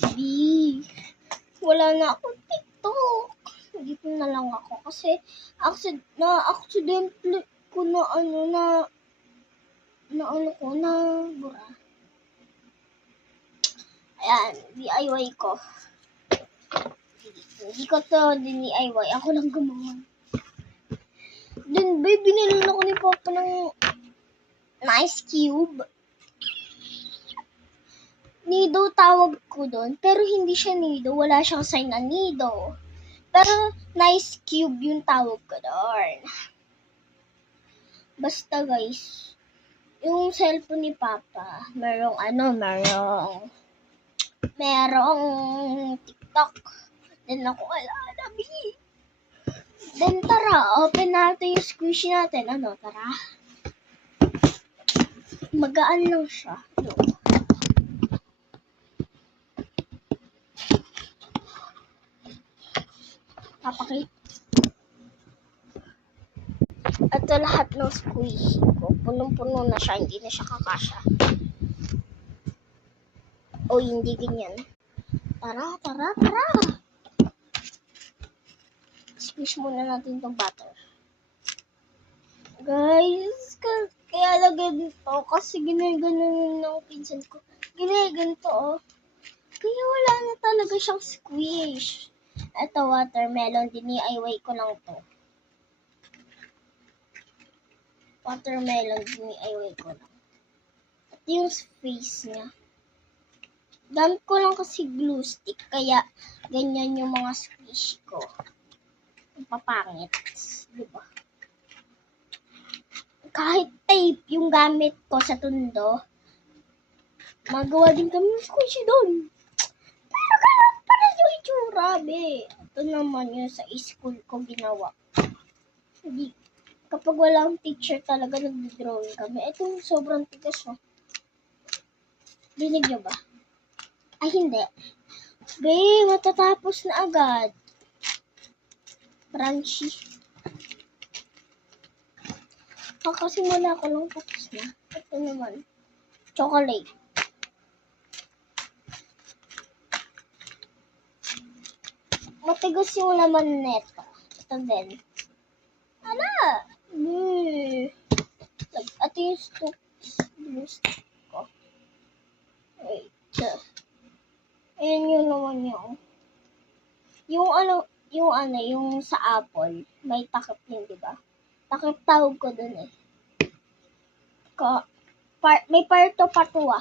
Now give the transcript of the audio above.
Di, wala na akong TikTok. Dito na lang ako kasi accidentally ko na bura. Ayan, DIY ko. Hindi ko to DIY. Ako lang gumawa. Then, babe, binili ako ni Papa ng nice cube. Nido tawag ko doon. Pero hindi siya nido. Wala siyang sign na nido. Pero nice cube yung tawag ko doon. Basta guys, yung cellphone ni Papa, merong TikTok. Then ako, alabi. Then tara, open natin yung squishy natin. Tara. Magaan lang siya. Papakit. Ito lahat ng squishy ko. Punong-puno na siya. Hindi na siya kakasya. O hindi ganyan. Tara. Squish muna natin itong butter. Guys, kaya lagay dito kasi ginaganon ng pinsan ko. Ginaganto, oh. Kaya wala na talaga siyang squish. Ito, watermelon. DIY ko lang to. Watermelon, DIY ko lang. At yung face niya. Gamit ko lang kasi glue stick. Kaya ganyan yung mga squish ko. Papangit. Diba? Kahit tape yung gamit ko sa tundo, magawa din kami ng squishy doon. Pero ganun pala yung itsura, be. Ito naman yung sa school ko ginawa. Hindi, kapag walang teacher talaga nag-drawing kami. Ito sobrang tigas, oh. Dinig nyo ba? Ay, hindi. Be, matatapos na agad. Crunchy. Kakasimula ko lang tapos na. Ito naman. Chocolate. Matigas yung laman neto. Ito din. Ala! Ito yung blue stick ko. Wait. Ayan yung naman yung. Yung sa apple. May takip yun, diba? Takip tawag ko dun eh. May parto patuwa.